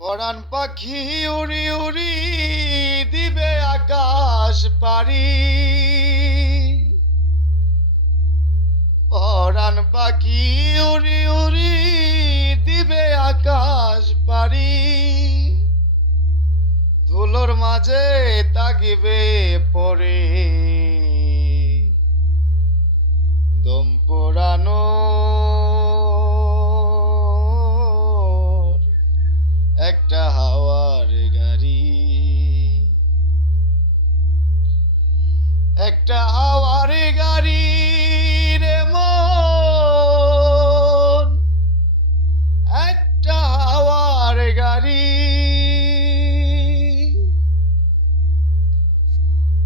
পরাণ পাখি উড়ি উড়ি দিবে আকাশ পারি। পরাণ পাখি উড়ি উড়ি দিবে আকাশ পারি। ধুলোর মাঝে তাকিবে পড়ে দম পোড়ানো একটা হাওয়ার গাড়ি। একটা হাওয়ার গাড়ি রে মন, একটা হাওয়ার গাড়ি।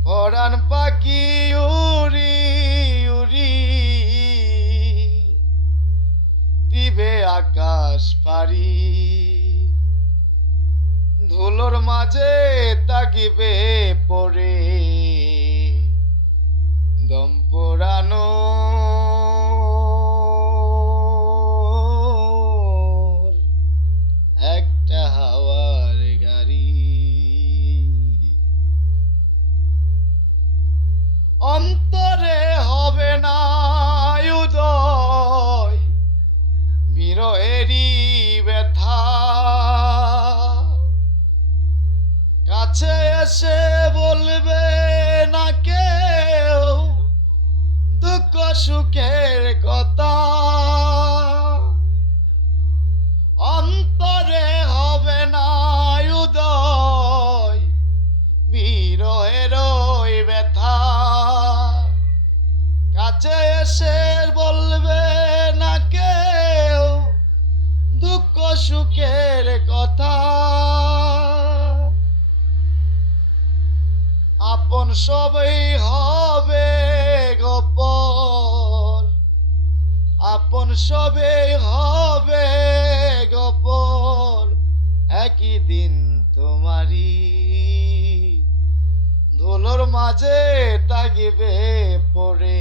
পরাণ পাখি উড়ি উড়ি দিবে আকাশ পারি। ধুলোর মাঝে তাকিবে পড়ে দম পোড়ানো একটা হাওয়ার গাড়ি। অন্তরে হবে না উদয় বিরহেরই ব্যথা। কাছে এসে বলবে না কেউ দুঃখ সুখের কথা। অন্তরে হবে না উদয় বিরহের ওই ব্যথা। কাছে এসে বলবে না কেউ দুঃখ সুখের কথা। আপন সবই হবে গোপন, আপন সবই হবে গোপন। একই দিন তোমারি ধুলোর মাঝে তাকিবে পড়ে